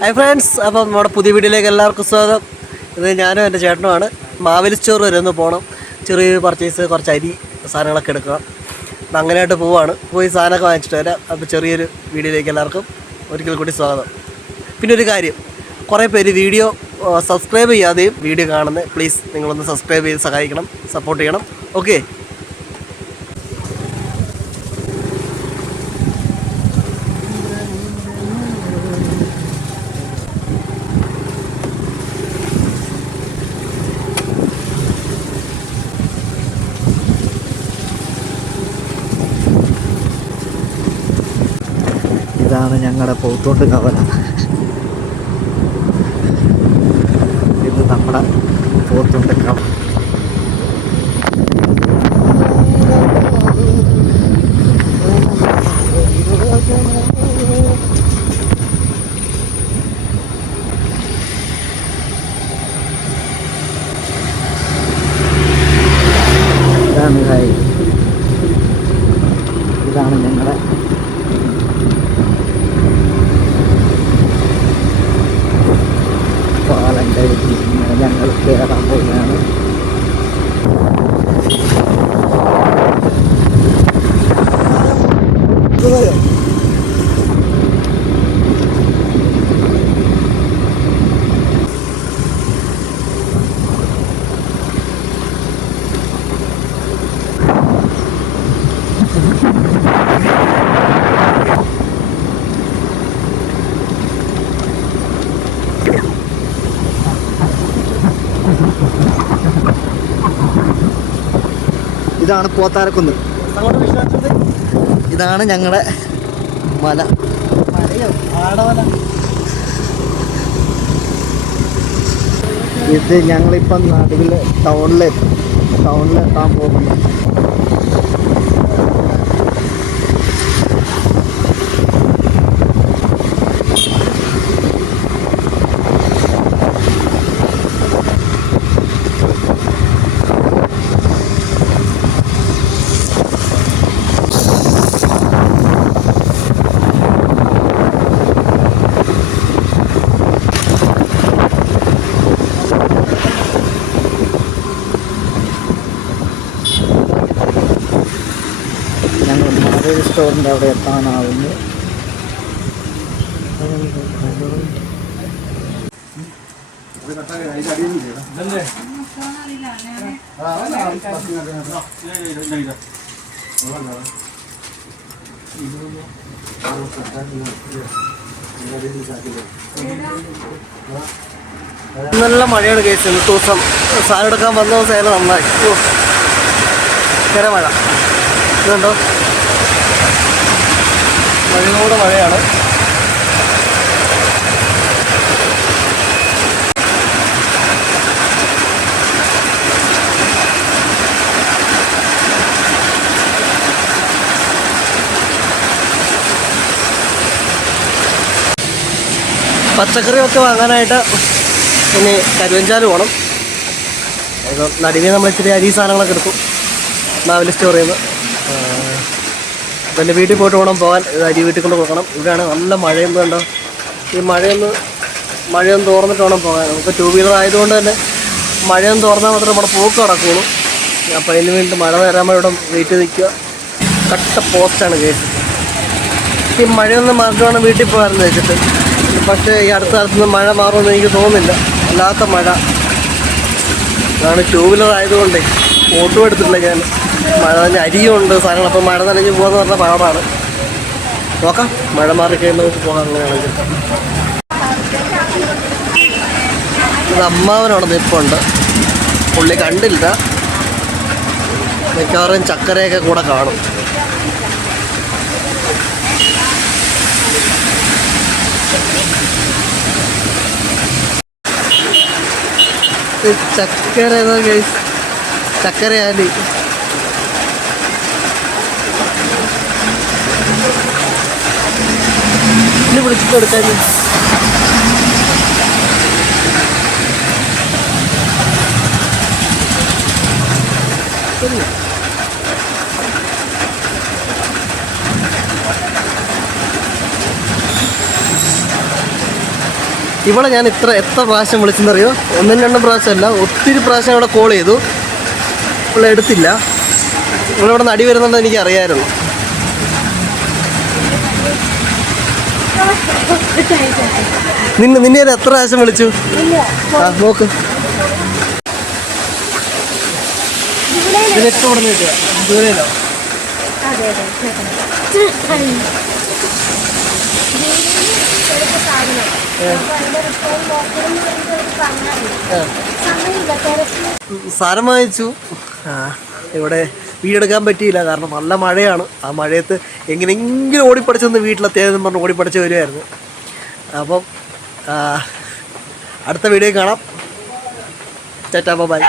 Hi friends, അപ്പം നമ്മുടെ പുതിയ വീഡിയോയിലേക്ക് എല്ലാവർക്കും സ്വാഗതം. ഇത് ഞാനും എൻ്റെ ചേട്ടനുമാണ്. മാവേലി സ്റ്റോർ വരെ ഒന്ന് പോകണം. ചെറിയ പർച്ചേസ്, കുറച്ച് അരി സാധനങ്ങളൊക്കെ എടുക്കണം. അപ്പം അങ്ങനെയായിട്ട് പോയി സാധനമൊക്കെ വാങ്ങിച്ചിട്ട് വരാം. അപ്പോൾ ചെറിയൊരു വീഡിയോയിലേക്ക് എല്ലാവർക്കും ഒരിക്കൽ കൂടി സ്വാഗതം. പിന്നെ ഒരു കാര്യം, കുറേ പേര് വീഡിയോ സബ്സ്ക്രൈബ് ചെയ്യാതെയും വീഡിയോ കാണുന്നത്, പ്ലീസ് നിങ്ങളൊന്ന് സബ്സ്ക്രൈബ് ചെയ്ത് സഹായിക്കണം, സപ്പോർട്ട് ചെയ്യണം. ഓക്കെ. ഇതാണ് ഞങ്ങളുടെ പോത്തോട്ട് കവല. ഇത് നമ്മുടെ പോത്തോട്ട് കവല. ഇതാണ് ഞങ്ങളുടെ പാലം കഴിഞ്ഞ് ഞങ്ങൾ കയറാൻ പോവുകയാണ്. ഇതാണ് പോത്താരക്കുന്ന്. ഇതാണ് ഞങ്ങളുടെ മല. ഇത് ഞങ്ങളിപ്പം നടുവിൽ ടൗണിലെത്താൻ പോകുന്നു. ഞങ്ങൾ മാവേലി സ്റ്റോറിൻ്റെ അവിടെ എത്താനാവുന്നു. നല്ല മഴയാണ് കേസ്. ഇന്നത്തെ ദിവസം സാധനം എടുക്കാൻ വന്ന ദിവസം നന്നായി. മഴ ഇതുണ്ടോ, മഴയോടെ മഴയാണ്. പച്ചക്കറിയൊക്കെ വാങ്ങാനായിട്ട് ഇനി കരുവഞ്ചാല് പോകണം. നടുവിൽ നമ്മൾ ഇച്ചിരി അരി സാധനങ്ങളൊക്കെ എടുക്കും മാവേലി സ്റ്റോറിൽ നിന്ന്. പിന്നെ വീട്ടിൽ പോയിട്ട് പോകണം പോകാൻ. അരി വീട്ടിൽ കൊണ്ട് കൊടുക്കണം. ഇവിടെയാണ് നല്ല മഴയൊന്നും ഉണ്ടോ. ഈ മഴയൊന്നും തോർന്നിട്ട് വേണം പോകാൻ. നമുക്ക് ടൂ വീലർ ആയതുകൊണ്ട് തന്നെ മഴയൊന്നും തോർന്നാൽ മാത്രമേ നമ്മുടെ പോക്ക് നടക്കുകയുള്ളൂ. അപ്പോൾ അതിന് വേണ്ടി മഴ വരാൻ ഇവിടെ വെയിറ്റ് ചെയ്ത് നിൽക്കുക. കട്ട പോസ്റ്റാണ് കേസ്. ഈ മഴയൊന്നും മാറ്റുവാണ് വീട്ടിൽ പോകാമെന്ന് വെച്ചിട്ട്. പക്ഷേ ഈ അടുത്ത കാലത്തൊന്നും മഴ മാറുമെന്ന് എനിക്ക് തോന്നുന്നില്ല. അല്ലാത്ത മഴ. അതാണ് ടൂ വീലർ ആയതുകൊണ്ടേ ഫോട്ടോ എടുത്തിട്ടില്ല ഞാൻ. മഴ നനഞ്ഞ് അരിയുണ്ട് സാധനങ്ങൾ. അപ്പോൾ മഴ നനഞ്ഞ് പോകാമെന്ന് പറഞ്ഞാൽ പാടാണ്. നോക്കാം, മഴ മാറിക്കഴിയുമ്പോൾ നമുക്ക് പോകാനുള്ളതാണെങ്കിൽ. ഇത് അമ്മാവനവിടെ നിൽപ്പുണ്ട്. പുള്ളി കണ്ടില്ല. മിക്കവാറും ചക്കരയൊക്കെ കൂടെ കാണും. ചക്കര ഏതാ കേസ്? ചക്കരയാലി. ഇനി വിളിച്ചിട്ട് എടുക്കാൻ ഇവിടെ ഞാൻ എത്ര പ്രാവശ്യം വിളിച്ചെന്നറിയോ? 1-2 പ്രാവശ്യമല്ല, ഒത്തിരി പ്രാവശ്യം ഇവിടെ കോൾ ചെയ്തു. ഇവിടെ എടുത്തില്ല. ഇവിടെ നടി വരുന്നുണ്ടെന്ന് എനിക്ക് അറിയാമായിരുന്നു. നിന്നെ ഞാൻ എത്ര പ്രാവശ്യം വിളിച്ചു? ആ നോക്ക്, ഇതിനെത്ര ഇവിടെ നിന്ന് കിട്ടുക? ദൂരെയല്ലോ. സാധനം വാങ്ങിച്ചു. ഇവിടെ വീടെടുക്കാൻ പറ്റിയില്ല, കാരണം നല്ല മഴയാണ്. ആ മഴയത്ത് എങ്ങനെയെങ്കിലും ഓടിപ്പടിച്ചൊന്ന് വീട്ടിലെത്തിയതെന്ന് പറഞ്ഞ് ഓടിപ്പടിച്ച് വരുമായിരുന്നു. അപ്പം അടുത്ത വീഡിയോ കാണാം. Tata bye.